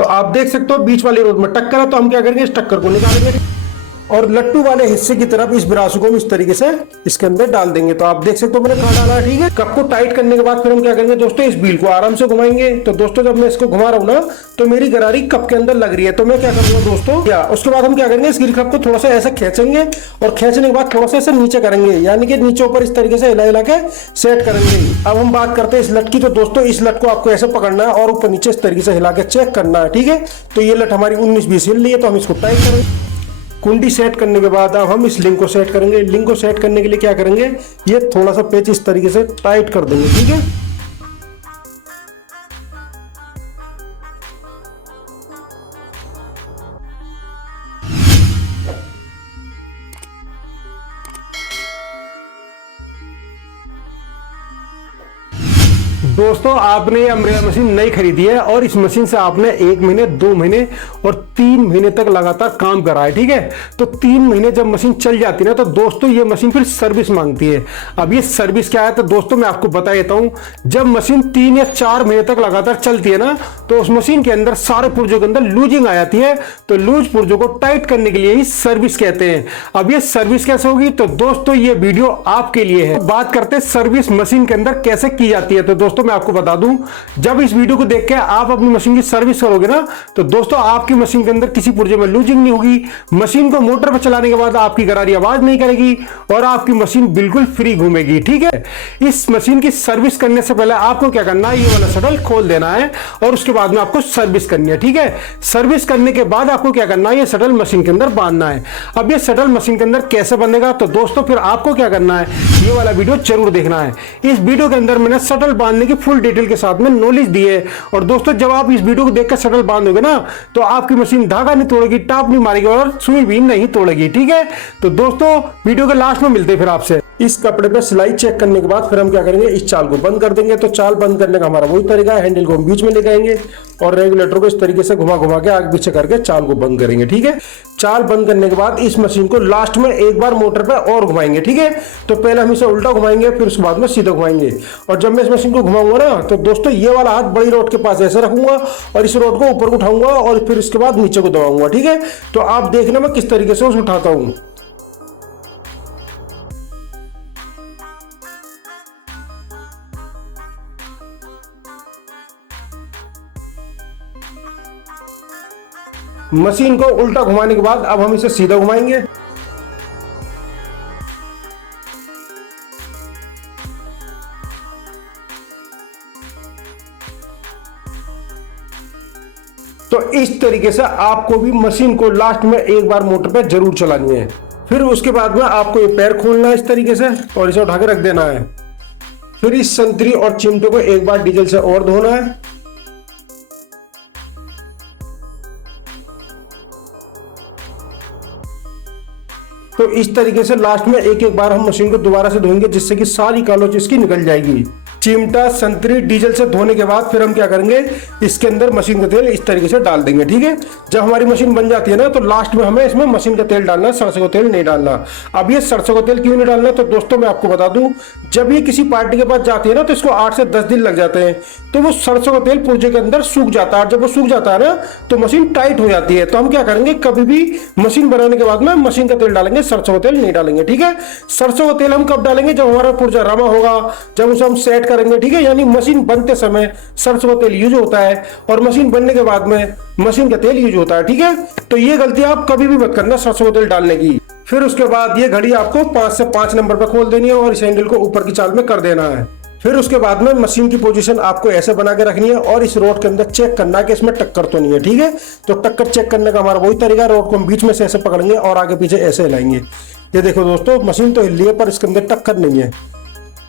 तो आप देख सकते हो बीच वाली रोड में टक्कर है, तो हम क्या करेंगे, इस टक्कर को निकालेंगे और लट्टू वाले हिस्से की तरफ इस ब्रासो को हम इस तरीके से इसके अंदर डाल देंगे। तो आप देख सकते हो मैंने कहाँ डाला है, ठीक है। कप को टाइट करने के बाद फिर हम क्या करेंगे दोस्तों, इस व्हील को आराम से घुमाएंगे। तो दोस्तों जब मैं इसको घुमा रहा हूँ ना, तो मेरी गरारी कप के अंदर लग रही है, तो मैं क्या करूंगा दोस्तों, क्या उसके बाद हम क्या करेंगे, इस गिर कप को थोड़ा सा ऐसा खींचेंगे और खींचने के बाद थोड़ा सा ऐसे नीचे करेंगे, यानी कि नीचे ऊपर इस तरीके से हिला हिला के सेट करेंगे। अब हम बात करते हैं इस लट की। तो दोस्तों इस लट को आपको ऐसे पकड़ना है और ऊपर नीचे इस तरीके से हिला के चेक करना है, ठीक है। तो ये लट हमारी 19-20 हिल रही है, तो हम इसको टाइट करेंगे। कुंडी सेट करने के बाद अब हम इस लिंक को सेट करेंगे। लिंक को सेट करने के लिए क्या करेंगे, ये थोड़ा सा पेच इस तरीके से टाइट कर देंगे, ठीक है। दोस्तों आपने ये अम्ब्रेला मशीन नई खरीदी है और इस मशीन से आपने 1 महीने, 2 महीने और 3 महीने तक लगातार काम करा है, ठीक है। तो 3 महीने जब मशीन चल जाती है ना, तो दोस्तों ये मशीन फिर सर्विस मांगती है। अब ये सर्विस क्या है, तो दोस्तों मैं आपको बता देता हूं। जब मशीन 3 या 4 महीने तक लगातार चलती है ना, तो उस मशीन के अंदर सारे पुर्जों के अंदर लूजिंग आ जाती है। तो लूज पुर्जों को टाइट करने के लिए ही सर्विस कहते हैं। अब ये सर्विस कैसे होगी, तो दोस्तों ये वीडियो आपके लिए है। बात करते हैं सर्विस मशीन के अंदर कैसे की जाती है। तो दोस्तों मैं आपको बता दूं, जब इस वीडियो को देख के आप अपनी मशीन की सर्विस करोगे ना, तो दोस्तों आपकी मशीन के अंदर किसी पुर्जे में लूजिंग नहीं होगी। मशीन को मोटर पर चलाने के बाद आपकी गरारी आवाज नहीं करेगी और आपकी मशीन बिल्कुल फ्री घूमेगी, ठीक है। इस मशीन की सर्विस करने से पहले आपको क्या करना है, ये वाला शटल खोल देना है और उसके बाद में आपको सर्विस करनी है, ठीक है। सर्विस करने के बाद आपको क्या करना है, ये शटल मशीन के अंदर बांधना है। अब ये शटल मशीन के अंदर कैसे बंधेगा, तो दोस्तों फिर आपको क्या करना है, ये वाला वीडियो जरूर देखना है। इस वीडियो के अंदर मैंने शटल बांधने की फुल डिटेल के साथ में नॉलेज दी है। और दोस्तों जब आप इस वीडियो को देखकर शटल बांधोगे ना, तो आपकी मशीन धागा नहीं तोड़ेगी, टाप नहीं मारेगी और सुई भी नहीं तोड़ेगी, ठीक है। तो दोस्तों वीडियो के लास्ट में मिलते हैं फिर आपसे। इस कपड़े पे सिलाई चेक करने के बाद फिर हम क्या करेंगे, इस चाल को बंद कर देंगे। तो चाल बंद करने का हमारा वही तरीका है, हैंडल को हम बीच में लेके आएंगे और रेगुलेटर को इस तरीके से घुमा घुमा के आगे पीछे करके चाल को बंद करेंगे, ठीक है। चाल बंद करने के बाद इस मशीन को लास्ट में एक बार मोटर पे और घुमाएंगे, ठीक है। तो पहले हम इसे उल्टा घुमाएंगे, फिर उसके बाद में सीधा घुमाएंगे। और जब मैं इस मशीन को घुमाऊंगा ना, तो दोस्तों ये वाला हाथ बड़ी रोड के पास ऐसे रखूंगा और इस रोड को ऊपर उठाऊंगा और फिर इसके बाद नीचे को दबाऊंगा, ठीक है। तो आप देखना मैं किस तरीके से उसे उठाता हूं। मशीन को उल्टा घुमाने के बाद अब हम इसे सीधा घुमाएंगे। तो इस तरीके से आपको भी मशीन को लास्ट में एक बार मोटर पे जरूर चलानी है। फिर उसके बाद में आपको ये पैर खोलना है इस तरीके से और इसे उठा के रख देना है। फिर इस संतरी और चिमटे को एक बार डीजल से और धोना है। तो इस तरीके से लास्ट में एक एक बार हम मशीन को दोबारा से धोएंगे, जिससे कि सारी कालोच इसकी निकल जाएगी। चिमटा संतरी डीजल से धोने के बाद फिर हम क्या करेंगे, इसके अंदर मशीन का तेल इस तरीके से डाल देंगे, ठीक है। जब हमारी मशीन बन जाती है ना, तो लास्ट में हमें इसमें मशीन का तेल डालना है, सरसों का तेल नहीं डालना। अब ये सरसों का तेल क्यों नहीं डालना, तो दोस्तों मैं आपको बता दूं, जब ये किसी पार्टी के पास जाती है ना, तो इसको 8 से 10 दिन लग जाते हैं। तो वो सरसों का तेल पुर्जे के अंदर सूख जाता है और जब वो सूख जाता है ना, तो मशीन टाइट हो जाती है। तो हम क्या करेंगे, कभी भी मशीन बनाने के बाद में मशीन का तेल डालेंगे, सरसों का तेल नहीं डालेंगे, ठीक है। सरसों का तेल हम कब डालेंगे, जब हमारा पुर्जा रमा होगा, जब उसे हम सेट करेंगे, ठीक है। यानी मशीन बनते समय सरसों का तेल यूज होता है और मशीन बनने के बाद में मशीन का तेल यूज होता है, ठीक है। तो ये गलती आप कभी भी मत करना सरसों का तेल डालने की। फिर उसके बाद ये घड़ी आपको 5 से 5 नंबर पर खोल देनी है और इस हैंडल को ऊपर की चाल में कर देना है। फिर उसके बाद में मशीन की पोजीशन आपको ऐसे बना के रखनी है और इस रोड के अंदर चेक करना है कि इसमें टक्कर तो नहीं है, ठीक है। तो टक्कर चेक करने का हमारा वही तरीका है, रोड को हम बीच में से ऐसे पकड़ेंगे और आगे पीछे ऐसे हिलाएंगे। ये देखो दोस्तों, मशीन तो हिल रही है पर इसके अंदर टक्कर नहीं है।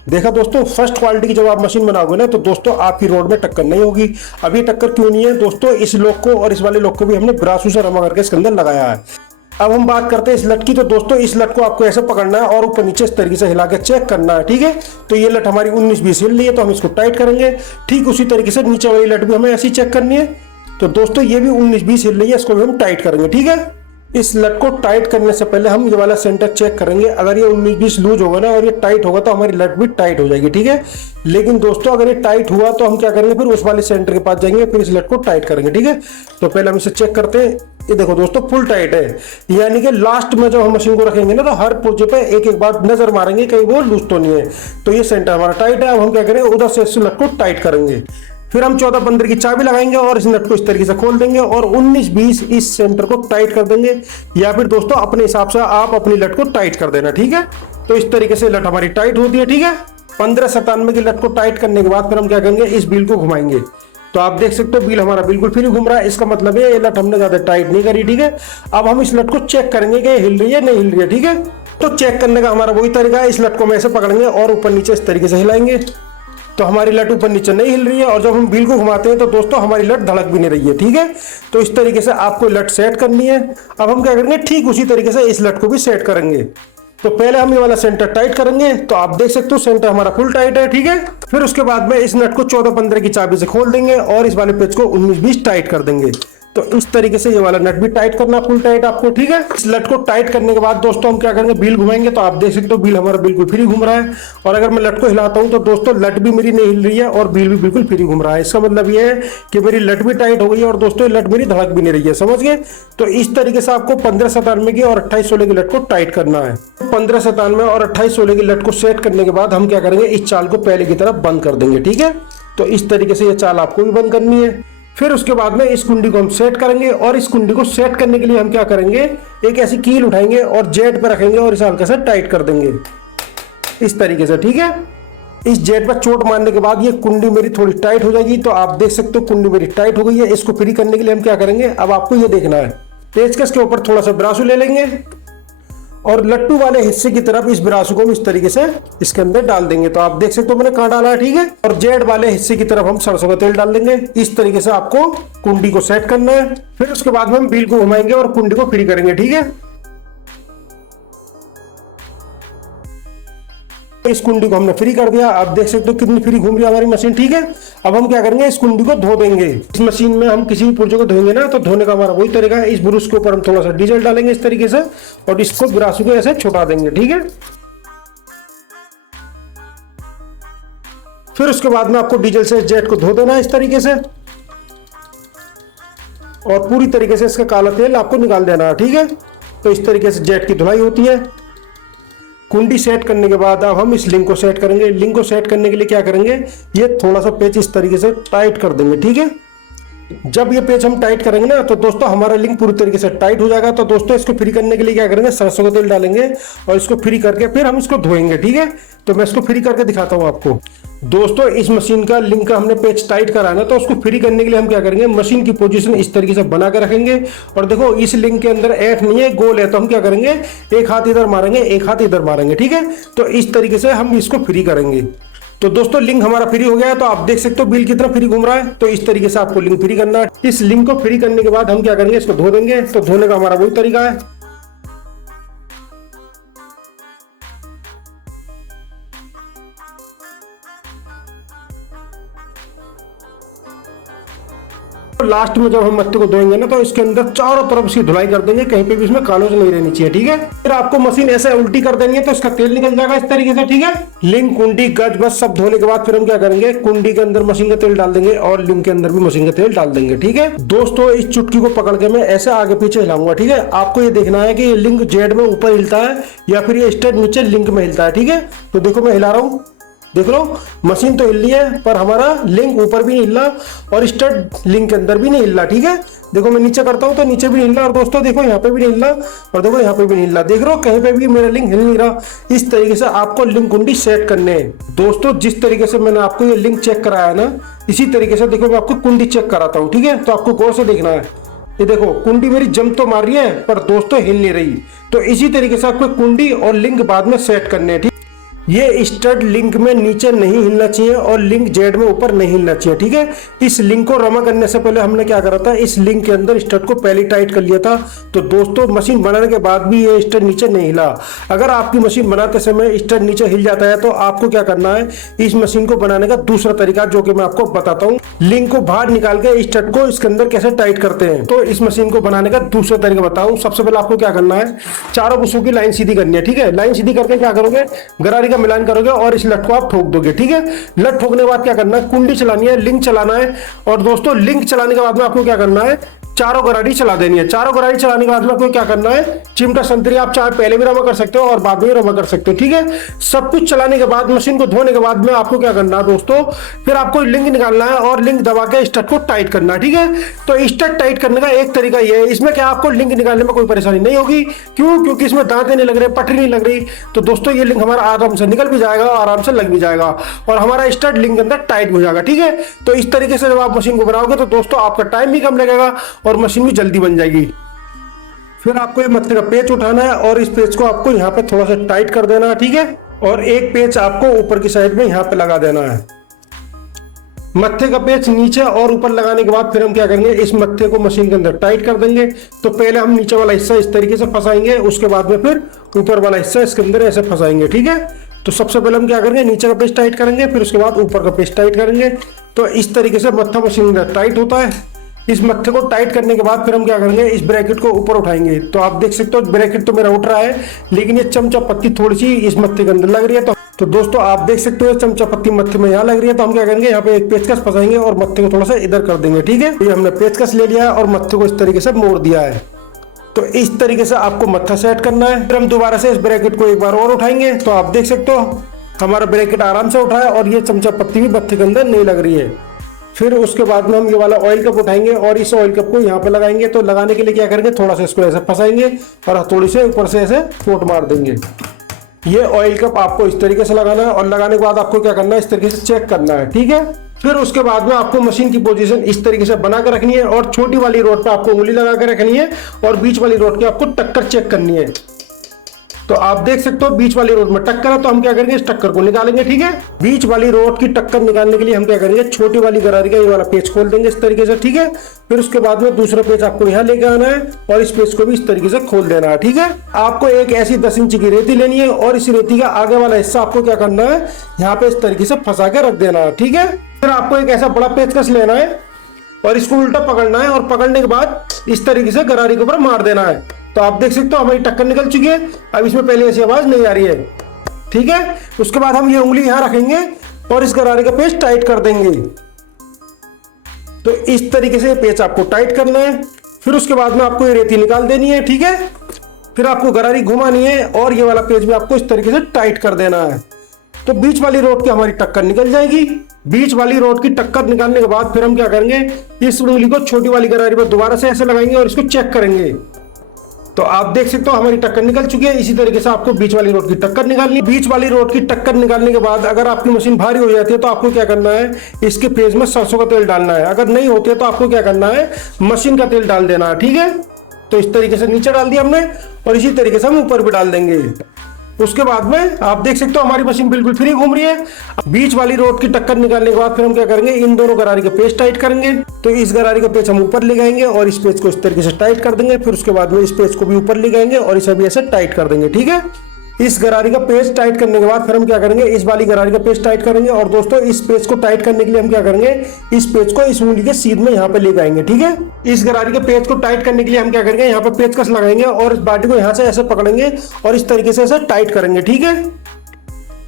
देखा दोस्तों, फर्स्ट क्वालिटी की जब आप मशीन बनाओगे ना, तो दोस्तों आपकी रोड में टक्कर नहीं होगी। अब ये टक्कर क्यों नहीं है दोस्तों, इस लोक को और इस वाले लोक को भी हमने ब्रासू से रमा करके इसके अंदर लगाया है। अब हम बात करते हैं इस लट की। तो दोस्तों इस लट को आपको ऐसे पकड़ना है और ऊपर नीचे इस तरीके से हिला के चेक करना है, ठीक है। तो ये लट हमारी 19-20 हिल रही है, तो हम इसको टाइट करेंगे। ठीक उसी तरीके से नीचे वाली लट भी हमें ऐसी चेक करनी है। तो दोस्तों ये भी 19-20 हिल रही है, इसको भी हम टाइट करेंगे, ठीक है। इस लट को टाइट करने से पहले हम ये वाला सेंटर चेक करेंगे। अगर ये 19-20 लूज होगा ना और ये टाइट होगा तो हमारी लट भी टाइट हो जाएगी, ठीक है। लेकिन दोस्तों अगर ये टाइट हुआ तो हम क्या करेंगे, फिर उस वाले सेंटर के पास जाएंगे, फिर इस लट को टाइट करेंगे, ठीक है। तो पहले हम इसे चेक करते हैं। ये देखो दोस्तों फुल टाइट है, यानी कि लास्ट में जब हम मशीन को रखेंगे ना तो हर पुर्जे पे एक एक बार नजर मारेंगे कहीं वो लूज तो नहीं है। तो ये सेंटर हमारा टाइट है। अब हम क्या करेंगे, उधर से इस लट को टाइट करेंगे, फिर हम 14-15 की चाबी लगाएंगे और इस नट को इस तरीके से खोल देंगे और 19-20 इस सेंटर को टाइट कर देंगे। या फिर दोस्तों अपने हिसाब से आप अपनी लट को टाइट कर देना, ठीक है। तो इस तरीके से लट हमारी टाइट होती है, ठीक है। 1597 की लट को टाइट करने के बाद फिर हम क्या करेंगे, इस व्हील को घुमाएंगे। तो आप देख सकते हो व्हील हमारा बिल्कुल फ्री घूम रहा है। इसका मतलब है ये लट हमने ज्यादा टाइट नहीं करी, ठीक है। अब हम इस लट को चेक करेंगे कि हिल रही है नहीं हिल रही है, ठीक है। तो चेक करने का हमारा वही तरीका है, इस लट को हम ऐसे पकड़ेंगे और ऊपर नीचे इस तरीके से हिलाएंगे तो हमारी लट ऊपर नीचे नहीं हिल रही है। और जब हम व्हील को घुमाते हैं तो दोस्तों हमारी लट धड़क भी नहीं रही है, ठीक है। तो इस तरीके से आपको लट सेट करनी है। अब हम क्या करेंगे, ठीक उसी तरीके से इस लट को भी सेट करेंगे। तो पहले हम ये वाला सेंटर टाइट करेंगे। तो आप देख सकते हो सेंटर हमारा फुल टाइट है, ठीक है। फिर उसके बाद में इस नट को 14-15 की चाबी से खोल देंगे और इस वाले पेच को 19-20 टाइट कर देंगे। तो इस तरीके से ये वाला नट भी टाइट करना फुल टाइट आपको, ठीक है। इस लट को टाइट करने के बाद दोस्तों हम क्या करेंगे, व्हील घुमाएंगे। तो आप देख सकते हो व्हील हमारा बिल्कुल फ्री घूम रहा है। और अगर मैं लट को हिलाता हूं तो दोस्तों लट भी मेरी नहीं हिल रही है और व्हील भी बिल्कुल फ्री घूम रहा है। इसका मतलब ये है कि मेरी लट भी टाइट हो गई है और दोस्तों लट मेरी धड़क भी नहीं रही है, समझ गए। तो इस तरीके से आपको 1597 की और 2816 की लट को टाइट करना है। 1597 और 2816 की लट को सेट करने के बाद हम क्या करेंगे, इस चाल को पहले की तरफ बंद कर देंगे, ठीक है। तो इस तरीके से ये चाल आपको भी बंद करनी है। फिर उसके बाद में इस कुंडी को हम सेट करेंगे और इस कुंडी को सेट करने के लिए हम क्या करेंगे, एक ऐसी कील उठाएंगे और जेट पर रखेंगे और इसे हल्का सा टाइट कर देंगे इस तरीके से, ठीक है। इस जेट पर चोट मारने के बाद ये कुंडी मेरी थोड़ी टाइट हो जाएगी। तो आप देख सकते हो कुंडी मेरी टाइट हो गई है। इसको फ्री करने के लिए हम क्या करेंगे, अब आपको ये देखना है, पेचकस के ऊपर थोड़ा सा ब्रासू ले लेंगे और लट्टू वाले हिस्से की तरफ इस ब्रासू को हम इस तरीके से इसके अंदर डाल देंगे। तो आप देख सकते हो मैंने कहाँ डाला है, ठीक है। और जेड वाले हिस्से की तरफ हम सरसों का तेल डाल देंगे। इस तरीके से आपको कुंडी को सेट करना है। फिर उसके बाद में हम व्हील को घुमाएंगे और कुंडी को फ्री करेंगे, ठीक है। इस कुंडी को हमने फ्री कर दिया। आप देख सकते हो कितनी फ्री घूम रही है हमारी मशीन, ठीक है। अब हम क्या करेंगे, इस कुंडी को धो देंगे। इस मशीन में हम किसी भी पुर्जे को धोएंगे ना तो धोने का हमारा वही तरीका है। इस ब्रश के ऊपर हम थोड़ा सा डीजल डालेंगे इस तरीके से और इसको ब्रासू को ऐसे छुटा देंगे, ठीक है। फिर उसके बाद में आपको डीजल से जेट को धो देना है इस तरीके से और पूरी तरीके से इसका काला तेल आपको निकाल देना है, ठीक है। तो इस तरीके से जेट की धुलाई होती है। कुंडी सेट करने के बाद अब हम इस लिंक को सेट करेंगे। लिंक को सेट करने के लिए क्या करेंगे, ये थोड़ा सा पेच इस तरीके से टाइट कर देंगे, ठीक है। जब ये पेच हम टाइट करेंगे ना तो दोस्तों हमारा लिंक पूरी तरीके से टाइट हो जाएगा। तो दोस्तों इसको फ्री करने के लिए क्या करेंगे, सरसों का तेल डालेंगे और इसको फ्री करके फिर हम इसको धोएंगे, ठीक है। तो मैं इसको फ्री करके दिखाता हूँ आपको। दोस्तों इस मशीन का लिंक का हमने पेच टाइट करा ना तो उसको फ्री करने के लिए हम क्या करेंगे, मशीन की पोजीशन इस तरीके से बना के रखेंगे। और देखो इस लिंक के अंदर ऐठ नहीं है, गोल है। तो हम क्या करेंगे, एक हाथ इधर मारेंगे एक हाथ इधर मारेंगे, ठीक है। तो इस तरीके से हम इसको फ्री करेंगे। तो दोस्तों लिंक हमारा फ्री हो गया है। तो आप देख सकते हो बिल कितना फ्री घूम रहा है। तो इस तरीके से आपको लिंक फ्री करना है। इस लिंक को फ्री करने के बाद हम क्या करेंगे, इसको धो देंगे। तो धोने का हमारा वही तरीका है। लास्ट में जब हम मट्टी को धोएंगे ना तो इसके अंदर चारों तरफ इसकी धुलाई कर देंगे, कहीं पे भी इसमें कालोज नहीं रहनी चाहिए, ठीक है। फिर आपको मशीन ऐसे उल्टी कर देनी है तो इसका तेल निकल जाएगा इस तरीके से, ठीक है। लिंक कुंडी गज बस सब धोने के बाद फिर हम क्या करेंगे, कुंडी के अंदर मशीन का तेल डाल देंगे और लिंक के अंदर भी मशीन का तेल डाल देंगे, ठीक है। दोस्तों इस चुटकी को पकड़ के मैं ऐसे आगे पीछे हिलाऊंगा, ठीक है। आपको ये देखना है कि ये लिंक जेड में ऊपर हिलता है या फिर ये स्ट्रेट नीचे लिंक में हिलता है, ठीक है। तो देखो मैं हिला रहा हूँ, देख लो मशीन तो हिल रही है पर हमारा लिंक ऊपर भी नहीं हिल रहा और स्टड लिंक के अंदर भी नहीं हिल रहा, ठीक है। देखो मैं नीचे करता हूं तो नीचे भी नहीं हिल रहा और दोस्तों देखो यहाँ पे भी नहीं हिल रहा और देखो यहाँ पे भी नहीं हिल रहा, देख रहे हो कहीं पे भी मेरा लिंक हिल नहीं रहा। इस तरीके से आपको लिंक कुंडी सेट करने हैं। दोस्तों जिस तरीके से मैंने आपको ये लिंक चेक कराया ना, इसी तरीके से देखो मैं आपको कुंडी चेक कराता हूँ, ठीक है। तो आपको गौर से देखना है। ये देखो कुंडी मेरी जंप तो मार रही है पर दोस्तों हिल नहीं रही। तो इसी तरीके से आपको कुंडी और लिंक बाद में सेट करने हैं, ठीक। ये स्टड लिंक में नीचे नहीं हिलना चाहिए और लिंक जेड में ऊपर नहीं हिलना चाहिए, ठीक है। इस लिंक को रमा करने से पहले हमने क्या करा था, इस लिंक के अंदर स्टड को पहले टाइट कर लिया था। तो दोस्तों मशीन बनाने के बाद भी ये स्टड नीचे नहीं हिला। अगर आपकी मशीन बनाते समय स्टड नीचे हिल जाता है तो आपको क्या करना है, इस मशीन को बनाने का दूसरा तरीका जो कि मैं आपको बताता हूँ। लिंक को बाहर निकाल के स्टड को इसके अंदर कैसे टाइट करते हैं, तो इस मशीन को बनाने का दूसरा तरीका बताऊं। सबसे पहले आपको क्या करना है, चारों बुशों की लाइन सीधी करनी है, ठीक है। लाइन सीधी करके क्या करोगे, गरारी का मिलान करोगे और इस लट को आप ठोक दोगे, ठीक है। लट ठोकने के बाद क्या करना है, कुंडी चलानी है, लिंक चलाना है। और दोस्तों लिंक चलाने के बाद में आपको क्या करना है, चारों गरारी चला देनी है। चारों गरारी चलाने के बाद में आपको क्या करना है, चिमटा संतरी आप चाहे पहले भी रमा कर सकते हो और बाद में रमा कर सकते हो, ठीक है। सब कुछ चलाने के बाद, मशीन को धोने के बाद में आपको क्या करना है दोस्तों, फिर आपको लिंक निकालना है और लिंक दबा के स्टड को टाइट करना है, ठीक है। तो स्टड टाइट करने का एक तरीका ये है, इसमें क्या आपको लिंक निकालने में कोई परेशानी नहीं होगी। क्यों? क्योंकि इसमें दांतें नहीं लग रहे, पटरी नहीं लग रही। तो दोस्तों ये लिंक हमारा आराम से निकल भी जाएगा, आराम से लग भी जाएगा और हमारा स्टड लिंक के अंदर टाइट हो जाएगा, ठीक है। तो इस तरीके से जब आप मशीन को बनाओगे तो दोस्तों आपका टाइम भी कम लगेगा और मशीन भी जल्दी बन जाएगी। फिर आपको ये मत्थे का पेच उठाना है और इस पेच को आपको यहाँ पे थोड़ा सा टाइट कर देना है, ठीक है। और एक पेच आपको ऊपर की साइड में यहाँ पे लगा देना है। मत्थे का पेच नीचे और ऊपर लगाने के बाद फिर हम क्या करेंगे, इस मत्थे को मशीन के अंदर टाइट कर देंगे। तो पहले हम नीचे वाला हिस्सा इस तरीके से फंसाएंगे, उसके बाद में फिर ऊपर वाला हिस्सा इसके अंदर ऐसे फंसाएंगे, ठीक है। तो सबसे पहले हम क्या करेंगे, नीचे का पेच टाइट करेंगे, फिर उसके बाद ऊपर का पेच टाइट करेंगे। तो इस तरीके से मत्था मशीन के अंदर टाइट होता है। इस मत्थे को टाइट करने के बाद फिर हम क्या करेंगे, इस ब्रैकेट को ऊपर उठाएंगे। तो आप देख सकते हो ब्रैकेट तो मेरा उठ रहा है, लेकिन ये चमचा पत्ती थोड़ी सी इस मत्थे के अंदर लग रही है। तो दोस्तों आप देख सकते हो चमचा पत्ती मत्थे में यहाँ लग रही है। तो हम क्या करेंगे, यहाँ पे एक पेचकस फंसाएंगे और मत्थे को थोड़ा सा इधर कर देंगे, ठीक है। ये हमने पेचकस ले लिया है और मत्थे को इस तरीके से मोड़ दिया है। तो इस तरीके से आपको मत्था सेट करना है। फिर हम दोबारा से इस ब्रैकेट को एक बार और उठाएंगे। तो आप देख सकते हो हमारा ब्रैकेट आराम से उठा है और ये चमचा पत्ती भी मत्थे के अंदर नहीं लग रही है। फिर उसके बाद में हम ये वाला ऑयल कप उठाएंगे और इस ऑयल कप को यहाँ पे लगाएंगे। तो लगाने के लिए क्या करेंगे, थोड़ा सा इसको ऐसे फंसाएंगे और हथौड़ी से ऊपर से ऐसे फोट मार देंगे। ये ऑयल कप आपको इस तरीके से लगाना है और लगाने के बाद आपको क्या करना है, इस तरीके से चेक करना है, ठीक है। फिर उसके बाद में आपको मशीन की पोजीशन इस तरीके से बना कर रखनी है और छोटी वाली रोड पे आपको उंगली लगा कर रखनी है और बीच वाली रोड की आपको टक्कर चेक करनी है। तो आप देख सकते हो बीच वाली रोड में टक्कर है, तो हम क्या करेंगे, इस टक्कर को निकालेंगे, ठीक है। बीच वाली रोड की टक्कर निकालने के लिए हम क्या करेंगे, छोटी वाली गरारी का ये वाला पेच खोल देंगे इस तरीके से, ठीक है। फिर उसके बाद में दूसरा पेच आपको यहाँ लेके आना है और इस पेच को भी इस तरीके से खोल देना है, ठीक है। आपको एक ऐसी 10 इंच की रेती लेनी है और इस रेती का आगे वाला हिस्सा आपको क्या करना है, यहाँ पे इस तरीके से फंसा के रख देना है, ठीक है। फिर आपको एक ऐसा बड़ा पेचकस लेना है और इसको उल्टा पकड़ना है और पकड़ने के बाद इस तरीके से गरारी के ऊपर मार देना है। तो आप देख सकते हो हमारी टक्कर निकल चुकी है। अब इसमें पहले ऐसी आवाज नहीं आ रही है, ठीक है। उसके बाद हम ये उंगली यहां रखेंगे और इस गरारे का पेच टाइट कर देंगे। तो इस तरीके से पेच आपको टाइट करना है। फिर उसके बाद में आपको ये रेती निकाल देनी है, ठीक है। फिर आपको गरारी घुमानी है और ये वाला पेच भी आपको इस तरीके से टाइट कर देना है। तो बीच वाली रोड की हमारी टक्कर निकल जाएगी। बीच वाली रोड की टक्कर निकालने के बाद फिर हम क्या करेंगे, इस उंगली को छोटी वाली गरारी पर दोबारा से ऐसे लगाएंगे और इसको चेक करेंगे। तो आप देख सकते हो हमारी टक्कर निकल चुकी है। इसी तरीके से आपको बीच वाली रोड की टक्कर निकालनी। बीच वाली रोड की टक्कर निकालने के बाद अगर आपकी मशीन भारी हो जाती है तो आपको क्या करना है, इसके पेज में सरसों का तेल डालना है। अगर नहीं होती है तो आपको क्या करना है, मशीन का तेल डाल देना है, ठीक है। तो इस तरीके से नीचे डाल दिया हमने और इसी तरीके से हम ऊपर भी डाल देंगे। उसके बाद में आप देख सकते हो हमारी मशीन बिल्कुल फ्री घूम रही है। बीच वाली रोड की टक्कर निकालने के बाद फिर हम क्या करेंगे, इन दोनों गरारी का पेच टाइट करेंगे। तो इस गरारी का पेच हम ऊपर ले जाएंगे और इस पेच को इस तरीके से टाइट कर देंगे। फिर उसके बाद में इस पेच को भी ऊपर ले जाएंगे और इसे भी ऐसे टाइट कर देंगे, ठीक है। इस गरारी का पेच टाइट करने के बाद फिर हम क्या करेंगे, इस वाली गरारी का पेच टाइट करेंगे। और दोस्तों इस पेच को टाइट करने के लिए हम क्या करेंगे, इस पेच को इस उंगली के सीध में यहाँ पे ले जाएंगे, ठीक है। इस गरारी के पेच को टाइट करने के लिए हम क्या करेंगे, यहाँ पे पेचकस लगाएंगे और इस बाटी को यहाँ से ऐसे पकड़ेंगे और इस तरीके से ऐसे टाइट करेंगे, ठीक है।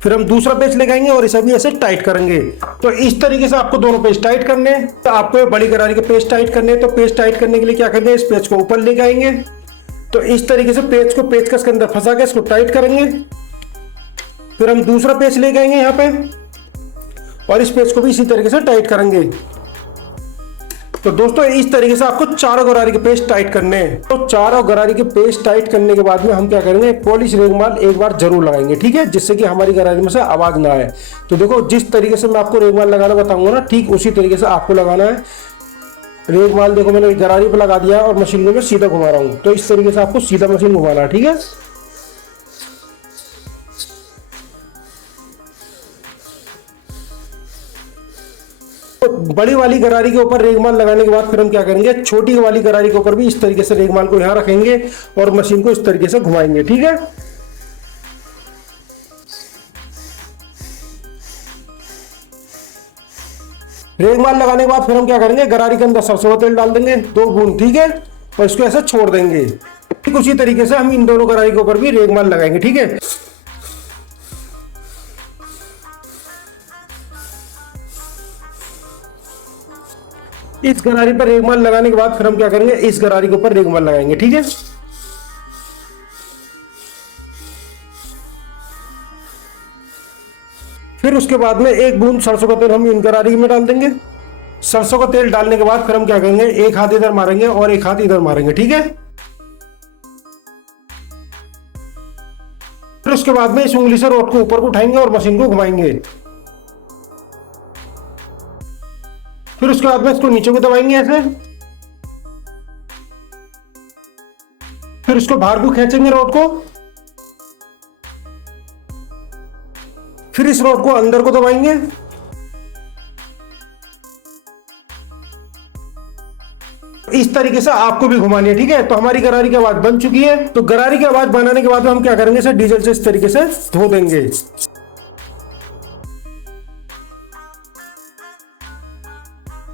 फिर हम दूसरा पेच ले जाएंगे और इसे भी ऐसे टाइट करेंगे। तो इस तरीके से आपको दोनों पेच टाइट करने हैं। तो आपको बड़ी गरारी के पेच टाइट करने हैं। तो पेच टाइट करने के लिए क्या करेंगे, इस पेच को ऊपर ले जाएंगे। तो इस तरीके से पेच को पेचकस के अंदर फंसा के इसको टाइट करेंगे। फिर हम दूसरा पेच ले जाएंगे यहाँ पे और इस पेच को भी इसी तरीके से टाइट करेंगे। तो दोस्तों इस तरीके से आपको चारों गरारी के पेच टाइट करने हैं। तो चारों गरारी के पेच टाइट करने के बाद में हम क्या करेंगे, पॉलिश रेगमाल एक बार जरूर लगाएंगे, ठीक है, जिससे कि हमारी गरारी में से आवाज ना आए। तो देखो जिस तरीके से मैं आपको रेगमाल लगाना बताऊंगा ना, ठीक उसी तरीके से आपको लगाना है। रेगमाल देखो मैंने गरारी पर लगा दिया और मशीन को मैं सीधा घुमा रहा हूँ। तो इस तरीके से आपको सीधा मशीन घुमाना है, ठीक है। बड़ी वाली गरारी के ऊपर रेगमाल लगाने के बाद फिर हम क्या करेंगे, छोटी वाली गरारी के ऊपर भी इस तरीके से रेगमाल को यहाँ रखेंगे और मशीन को इस तरीके से घुमाएंगे। ठीक है, रेगमाल लगाने के बाद फिर हम क्या करेंगे, गरारी के अंदर सरसों का तेल डाल देंगे 2 बूंद। ठीक है, और इसको ऐसे छोड़ देंगे। ठीक उसी तरीके से हम इन दोनों गरारी के ऊपर भी रेगमाल लगाएंगे। ठीक है, इस गरारी पर रेगमाल लगाने के बाद फिर हम क्या करेंगे, इस गरारी के ऊपर रेगमाल लगाएंगे। ठीक है, फिर उसके बाद में 1 बूंद सरसों का तेल हम इन गरारी में डाल देंगे। सरसों का तेल डालने के बाद फिर हम क्या करेंगे, एक हाथ इधर मारेंगे और एक हाथ इधर मारेंगे। ठीक है, फिर उसके बाद में इस उंगली से रोड को ऊपर को उठाएंगे और मशीन को घुमाएंगे। फिर उसके बाद में इसको नीचे को दबाएंगे ऐसे, फिर इसको बाहर को खींचेंगे रोड को, फिर इस रोड को अंदर को दबाएंगे, इस तरीके से आपको भी घुमानी है। ठीक है, तो हमारी गरारी की आवाज बन चुकी है। तो गरारी की आवाज बनाने के बाद हम क्या करेंगे, इसे डीजल से इस तरीके से धो देंगे।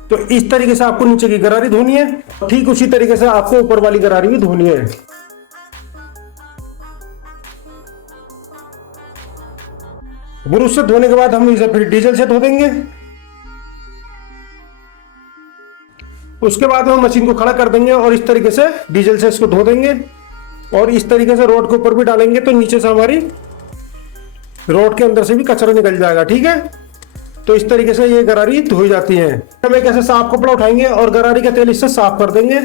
तो इस तरीके से आपको नीचे की गरारी धोनी है, ठीक उसी तरीके से आपको ऊपर वाली गरारी भी धोनी है। ब्रश से धोने के बाद हम इसे फिर डीजल से धो देंगे। उसके बाद हम मशीन को खड़ा कर देंगे और इस तरीके से डीजल से इसको धो देंगे और इस तरीके से रोड के ऊपर भी डालेंगे, तो नीचे से हमारी रोड के अंदर से भी कचरा निकल जाएगा। ठीक है, तो इस तरीके से ये गरारी धोई जाती है। हम एक ऐसे साफ कपड़ा उठाएंगे और गरारी का तेल इससे साफ कर देंगे।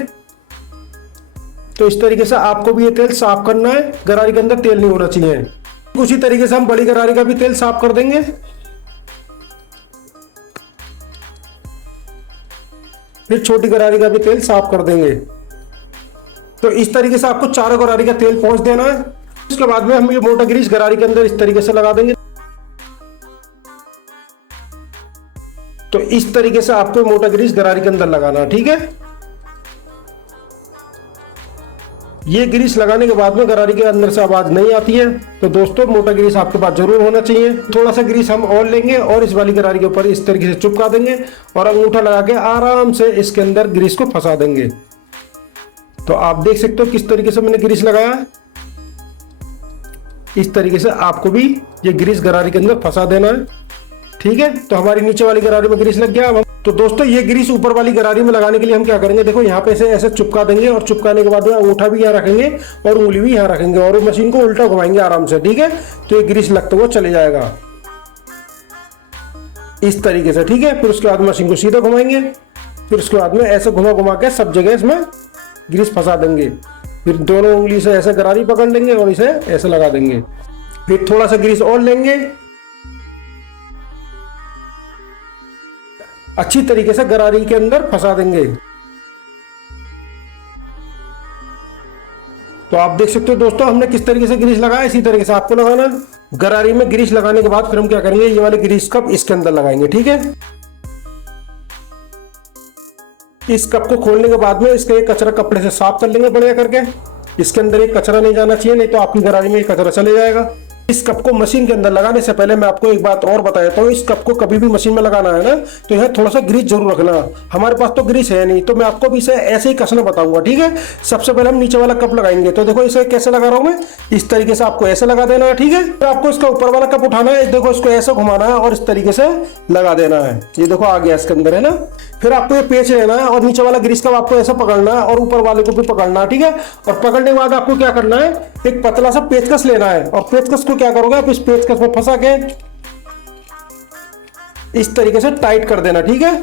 तो इस तरीके से आपको भी ये तेल साफ करना है, गरारी के अंदर तेल नहीं होना चाहिए। उसी तरीके से हम बड़ी गरारी का भी तेल साफ कर देंगे। फिर छोटी गरारी का भी तेल साफ कर देंगे। तो इस तरीके से आपको चारों गरारी का तेल पहुंच देना है। उसके बाद में हम ये मोटा ग्रीस गरारी के अंदर इस तरीके से लगा देंगे। तो इस तरीके से आपको मोटा ग्रीस गरारी के अंदर लगाना है। ठीक है, ये ग्रीस लगाने के बाद में गरारी के अंदर से आवाज नहीं आती है। तो दोस्तों मोटा ग्रीस आपके पास जरूर होना चाहिए। थोड़ा सा ग्रीस हम और लेंगे और इस वाली गरारी के ऊपर इस तरीके से चिपका देंगे और अंगूठा लगा के आराम से इसके अंदर ग्रीस को फंसा देंगे। तो आप देख सकते हो किस तरीके से मैंने ग्रीस लगाया। इस तरीके से आपको भी ये ग्रीस गरारी के अंदर फंसा देना है। ठीक है, तो हमारी नीचे वाली गरारी में ग्रीस लग गया। तो दोस्तों ये ग्रीस ऊपर वाली गरारी में लगाने के लिए हम क्या करेंगे, देखो यहाँ पे से ऐसे चिपका देंगे और चिपकाने के बाद में अंगूठा भी यहाँ रखेंगे और उंगली भी यहाँ रखेंगे और मशीन को उल्टा घुमाएंगे आराम से। ठीक है, तो ये ग्रीस लगते हुए चले जाएगा इस तरीके से। ठीक है, फिर उसके बाद मशीन को सीधा घुमाएंगे, फिर उसके बाद में ऐसे घुमा घुमा के सब जगह इसमें ग्रीस फंसा देंगे। फिर दोनों उंगली से ऐसे गरारी पकड़ लेंगे और इसे ऐसे लगा देंगे। फिर थोड़ा सा ग्रीस और लेंगे, अच्छी तरीके से गरारी के अंदर फंसा देंगे। तो आप देख सकते हो दोस्तों हमने किस तरीके से ग्रीस लगाया, इसी तरीके से आपको लगाना। गरारी में ग्रीस लगाने के बाद फिर हम क्या करेंगे, ये वाले ग्रीस कप इसके अंदर लगाएंगे। ठीक है, इस कप को खोलने के बाद में इसका एक कचरा कपड़े से साफ कर लेंगे बढ़िया करके। इसके अंदर एक कचरा नहीं जाना चाहिए, नहीं तो आपकी गरारी में कचरा चले जाएगा। इस कप को मशीन के अंदर लगाने से पहले मैं आपको एक बात और बता देता हूँ। इस कप को कभी भी मशीन में लगाना है ना, तो यहाँ थोड़ा सा ग्रीस जरूर रखना। हमारे पास तो ग्रीस है नहीं, तो मैं आपको भी इसे ऐसे ही कसना बताऊंगा। ठीक है, सबसे पहले हम नीचे वाला कप लगाएंगे। तो देखो इसे कैसे लगा रहा हूँ मैं, इस तरीके से आपको ऐसे लगा देना है। ठीक है, फिर आपको इसका ऊपर वाला कप उठाना है, देखो इसको ऐसे घुमाना है और इस तरीके से लगा देना है। ये देखो आ गया इसके अंदर, है ना। फिर आपको ये पेच लेना है और नीचे वाला ग्रीस कप आपको ऐसा पकड़ना है और ऊपर वाले को भी पकड़ना है। ठीक है, और पकड़ने के बाद आपको क्या करना है, एक पतला सा पेचकस लेना है और पेचकस को क्या करोगे आप, इस पेचकस में फंसा के इस तरीके से टाइट कर देना। ठीक है,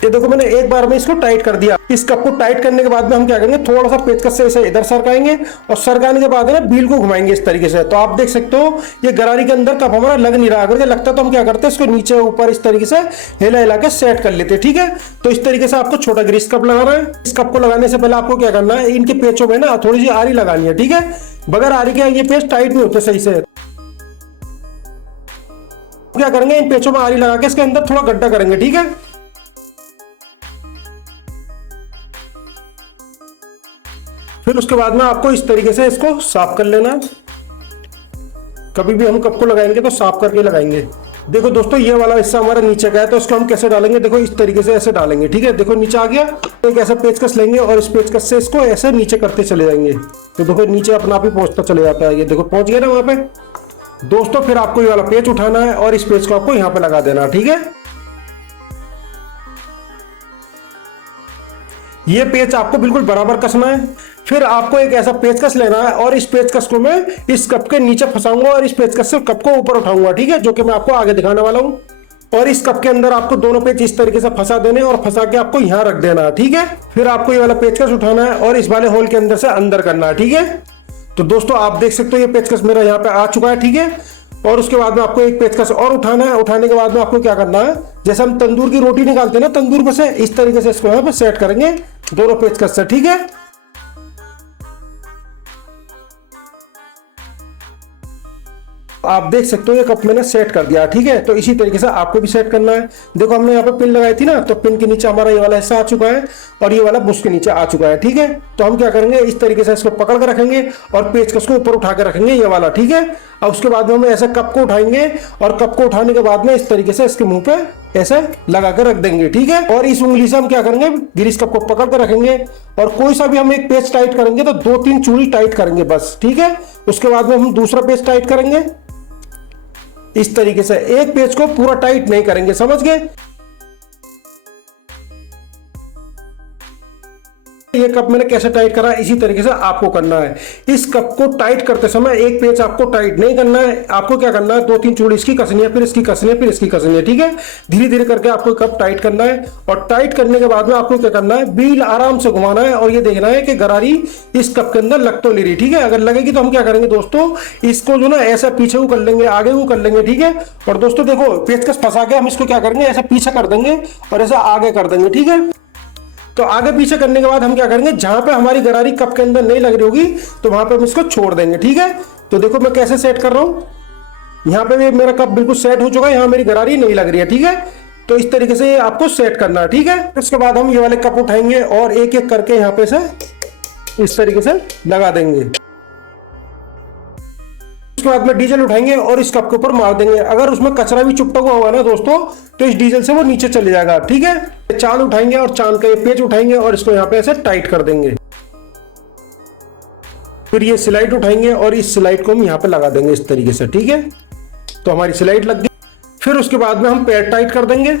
ये देखो मैंने एक बार में इसको टाइट कर दिया। इस कप को टाइट करने के बाद में हम क्या करेंगे, थोड़ा सा पेचकस से इसे इधर सरकाएंगे और सरकाने के बाद में बील को घुमाएंगे इस तरीके से। तो आप देख सकते हो ये गरारी के अंदर कप हमारा लग नहीं रहा। अगर ये लगता तो हम क्या करते हैं, इसको नीचे ऊपर इस तरीके से हिला हिला के सेट कर लेते। ठीक है, तो इस तरीके से आपको छोटा ग्रीस कप लगाना है। इस कप को लगाने से पहले आपको क्या करना है, इनके पेचों में ना थोड़ी सी आरी लगानी है। ठीक है, बगैर आरी के ये पेच टाइट नहीं होते सही से। क्या करेंगे, इन पेचों में आरी लगा के इसके अंदर थोड़ा गड्ढा करेंगे, ठीक है। फिर उसके बाद में आपको इस तरीके से इसको साफ कर लेना। कभी भी हम कप को लगाएंगे तो साफ करके लगाएंगे। देखो दोस्तों, ये वाला हिस्सा हमारा नीचे का है, तो इसको हम कैसे डालेंगे, देखो इस तरीके से ऐसे डालेंगे, ठीक है। देखो नीचे आ गया, एक ऐसा पेचकस लेंगे और इस पेचकस से इसको ऐसे नीचे करते चले जाएंगे, तो देखो नीचे अपना आप ही पहुंचता चले जाता है। ये देखो पहुंच गया ना वहां पे। दोस्तों फिर आपको ये वाला पेच उठाना है और इस पेच को आपको यहाँ पे लगा देना, ठीक है। ये पेच आपको बिल्कुल बराबर कसना है। फिर आपको एक ऐसा पेचकस लेना है और इस पेचकस को मैं इस कप के नीचे फंसाऊंगा और इस पेचकस से कप को ऊपर उठाऊंगा, ठीक है, जो कि मैं आपको आगे दिखाने वाला हूं। और इस कप के अंदर आपको दोनों पेच इस तरीके से फंसा देने और फंसा के आपको यहां रख देना है, ठीक है। फिर आपको ये वाला पेचकस उठाना है और इस वाले होल के अंदर से अंदर करना है, ठीक है। तो दोस्तों आप देख सकते हो ये पेचकस मेरा यहाँ पे आ चुका है, ठीक है। और उसके बाद में आपको एक पेचकस और उठाना है। उठाने के बाद में आपको क्या करना है, जैसे हम तंदूर की रोटी निकालते हैं ना तंदूर में से, इस तरीके से इसको यहाँ पे सेट करेंगे दोनों पेचकस से, ठीक है। आप देख सकते हो ये कप मैंने सेट कर दिया, ठीक है। तो इसी तरीके से आपको भी सेट करना है। देखो हमने यहाँ पे पिन लगाई थी ना, तो पिन के नीचे हमारा ये वाला हिस्सा आ चुका है और ये वाला बुश के नीचे आ चुका है, ठीक है। तो हम क्या करेंगे, इस तरीके से इसको पकड़ कर रखेंगे और पेचकस को ऊपर उठा के रखेंगे ये वाला, ठीक है। और उसके बाद में हम ऐसे कप को उठाएंगे और कप को उठाने के बाद में इस तरीके से इसके मुंह पे ऐसे लगा कर रख देंगे, ठीक है। और इस उंगली से हम क्या करेंगे, गिरीश कप को पकड़ कर रखेंगे और कोई सा भी हम एक पेच टाइट करेंगे तो 2-3 चूड़ी टाइट करेंगे बस, ठीक है। उसके बाद में हम दूसरा पेच टाइट करेंगे इस तरीके से, एक पेज को पूरा टाइट नहीं करेंगे, समझ गए। ये कप मैंने कैसे टाइट करा, इसी तरीके से आपको करना है। इस कप को टाइट करते समय एक पेच आपको टाइट नहीं करना है, आपको क्या करना है, 2-3 चूड़ी इसकी कसनी है, फिर इसकी कसनी है, फिर इसकी कसनी है, ठीक है। धीरे धीरे करके आपको कप टाइट करना है और टाइट करने के बाद में आपको क्या करना है, बील आराम से घुमाना है और ये देखना है कि गरारी इस कप के अंदर लग तो नहीं रही, ठीक है। अगर लगेगी तो हम क्या करेंगे दोस्तों, इसको जो ना ऐसा पीछे को कर लेंगे, आगे को कर लेंगे, ठीक है। और दोस्तों देखो पेचकस फंसा के हम इसको क्या करेंगे, ऐसा पीछे कर देंगे और ऐसा आगे कर देंगे, ठीक है। तो आगे पीछे करने के बाद हम क्या करेंगे, जहां पे हमारी गरारी कप के अंदर नहीं लग रही होगी तो वहां पे हम इसको छोड़ देंगे, ठीक है। तो देखो मैं कैसे सेट कर रहा हूं, यहाँ पे भी मेरा कप बिल्कुल सेट हो चुका है, यहाँ मेरी गरारी नहीं लग रही है, ठीक है। तो इस तरीके से आपको सेट करना है, ठीक है। उसके बाद हम ये वाले कप उठाएंगे और एक एक करके यहाँ पे से इस तरीके से लगा देंगे। उसके बाद में डीजल उठाएंगे और इस कप के ऊपर मार देंगे। अगर उसमें कचरा भी चिपटा हुआ होगा ना दोस्तों, तो इस डीजल से वो नीचे चले जाएगा, ठीक है। चांद उठाएंगे और चांद का ये पेच उठाएंगे और इसको यहाँ पे ऐसे टाइट कर देंगे। फिर ये स्लाइड उठाएंगे और इस स्लाइड को हम यहाँ पे लगा देंगे इस तरीके से, ठीक है। तो हमारी स्लाइड लग गई। फिर उसके बाद में हम पैर टाइट कर देंगे।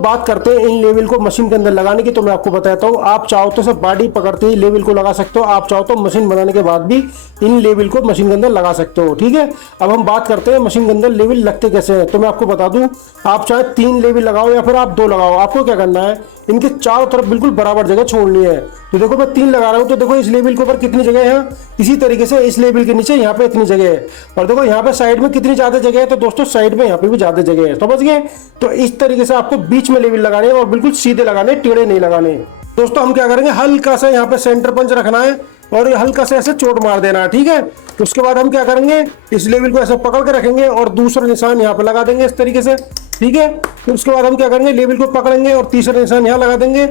बात करते हैं इन लेवल को मशीन के अंदर लगाने की, तो मैं आपको बताता हूँ। आप चाहो तो सब बॉडी पकड़ते ही लेवल को लगा सकते हो, आप चाहो तो मशीन बनाने के बाद भी इन लेवल को मशीन के अंदर लगा सकते हो, ठीक है। अब हम बात करते हैं मशीन के अंदर लेवल लगते कैसे हैं। तो मैं आपको बता दूं, आप चाहे 3 लेवल लगाओ या फिर आप 2 लगाओ, आपको क्या करना है, इनके चारों तरफ बिल्कुल बराबर जगह छोड़नी है। तो देखो मैं 3 लगा रहा हूँ, तो देखो इस लेवल के ऊपर कितनी जगह है, इसी तरीके से इस लेवल के नीचे यहाँ पे इतनी जगह है। और देखो यहाँ पे साइड में कितनी ज्यादा जगह है, तो दोस्तों साइड में यहाँ पे भी ज्यादा जगह है, समझ गए। तो इस तरीके से आपको बीच में लेवल लगाने और बिल्कुल सीधे लगाने, टेढ़े नहीं लगाने। दोस्तों हम क्या करेंगे, हल्का सा यहाँ पे सेंटर पंच रखना है और हल्का से ऐसे चोट मार देना है, ठीक है। तो उसके बाद हम क्या करेंगे, इस लेवल को ऐसे पकड़ के रखेंगे और दूसरा निशान यहाँ पे लगा देंगे इस तरीके से, ठीक है। फिर उसके बाद हम क्या करेंगे, लेवल को पकड़ेंगे और तीसरा निशान यहाँ लगा देंगे,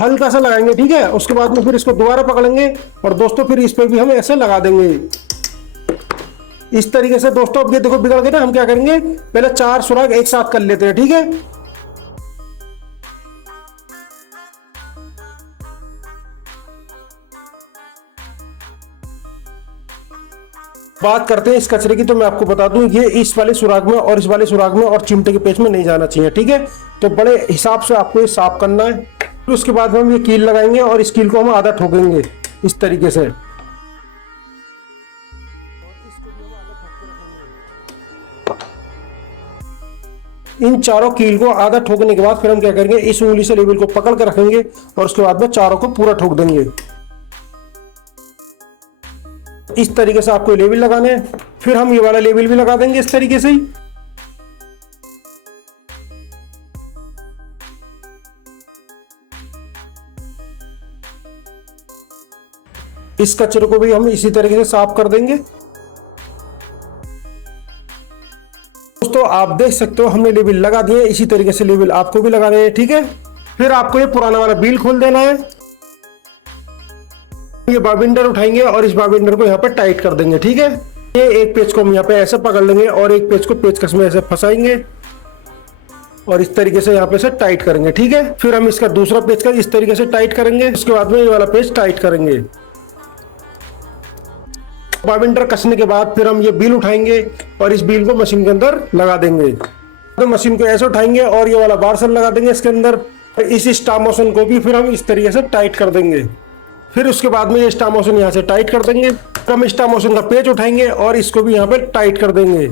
हल्का सा लगाएंगे, ठीक है। उसके बाद में फिर इसको दोबारा पकड़ेंगे और दोस्तों फिर इस पे भी हम ऐसे लगा देंगे इस तरीके से। दोस्तों अब ये देखो बिगड़ गए ना, हम क्या करेंगे, पहले 4 सुराग एक साथ कर लेते हैं, ठीक है। बात करते हैं इस कचरे की, तो मैं आपको बता दूं ये इस वाले सुराग में और इस वाले सुराग में और चिमटे के पेच में नहीं जाना चाहिए, ठीक है। तो बड़े हिसाब से आपको ये साफ करना है। फिर उसके बाद हम ये कील लगाएंगे और इस कील को हम आधा ठोकेंगे इस तरीके से। इन चारों कील को आधा ठोकने के बाद फिर हम क्या करेंगे, इस उंगली से लेवल को पकड़ कर रखेंगे और उसके बाद में चारों को पूरा ठोक देंगे। इस तरीके से आपको लेवल लगाने हैं। फिर हम ये वाला लेवल भी लगा देंगे इस तरीके से ही। इस कचरे को भी हम इसी तरीके से साफ कर देंगे। आप देख सकते हो हमने लेबल लगा दिए, इसी तरीके से लेबल आपको भी लगाने हैं, ठीक है। फिर आपको ये पुराना वाला बिल खोल देना है। ये बाबिंडर उठाएंगे और इस बाबिंडर को यहाँ पे टाइट कर देंगे, ठीक है। ये एक पेज को हम यहाँ पे ऐसे पकड़ लेंगे और एक पेज को पेचकस में ऐसे फंसाएंगे और इस तरीके से यहाँ पे से टाइट करेंगे, ठीक है। फिर हम इसका दूसरा पेज का इस तरीके से टाइट करेंगे, उसके बाद में ये वाला पेज टाइट करेंगे। बाबिंडर कसने के बाद फिर हम ये बिल उठाएंगे और इस बिल को मशीन के अंदर लगा देंगे। तो मशीन को ऐसे उठाएंगे और ये वाला बारसल लगा देंगे इसके अंदर। इस स्टॉप मोशन को भी फिर हम इस तरीके से टाइट कर देंगे। फिर उसके बाद में ये स्टॉप मोशन यहाँ से टाइट कर देंगे। हम स्टॉप मोशन का पेज उठाएंगे और इसको भी यहाँ पे टाइट कर देंगे।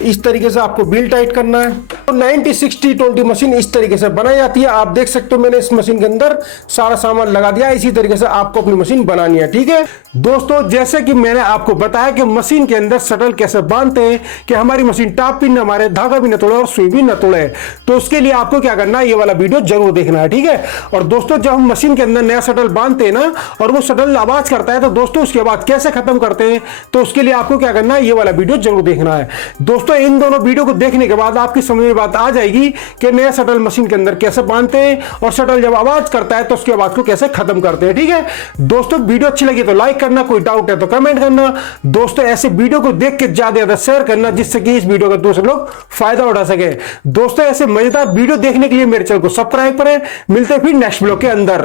इस तरीके से आपको बिल टाइट करना है। तो 90-60-20 मशीन इस तरीके से बनाई जाती है। आप देख सकते हो मैंने इस मशीन के अंदर सारा सामान लगा दिया। इसी तरीके से आपको अपनी मशीन बनानी है, ठीक है दोस्तों। जैसे कि मैंने आपको बताया कि मशीन के अंदर शटल कैसे बांधते हैं कि हमारी मशीन टॉप पिन न मारे, धागा भी न तोड़े और सुई भी न तोड़े। तो उसके लिए आपको क्या करना है, ये वाला वीडियो जरूर देखना है, ठीक है। और दोस्तों जब हम मशीन के अंदर नया शटल बांधते हैं ना और वो शटल आवाज करता है, तो दोस्तों उसके बाद कैसे खत्म करते हैं, तो उसके लिए आपको क्या करना है, ये वाला वीडियो जरूर देखना है दोस्तों। इन दोनों वीडियो को देखने के बाद आपकी समझ में बात आ जाएगी कि नया शटल मशीन के अंदर कैसे बांधते हैं और शटल जब आवाज करता है तो उसके आवाज को कैसे खत्म करते हैं, ठीक है दोस्तों। वीडियो अच्छी लगी तो लाइक करना, कोई डाउट है तो कमेंट करना दोस्तों। ऐसे वीडियो को देख के ज्यादा ज्यादा शेयर करना जिससे कि इस वीडियो का दूसरे लोग फायदा उठा सके दोस्तों। ऐसे मजेदार वीडियो देखने के लिए मेरे चैनल को सब्सक्राइब करें। मिलते हैं फिर नेक्स्ट वीडियो के अंदर।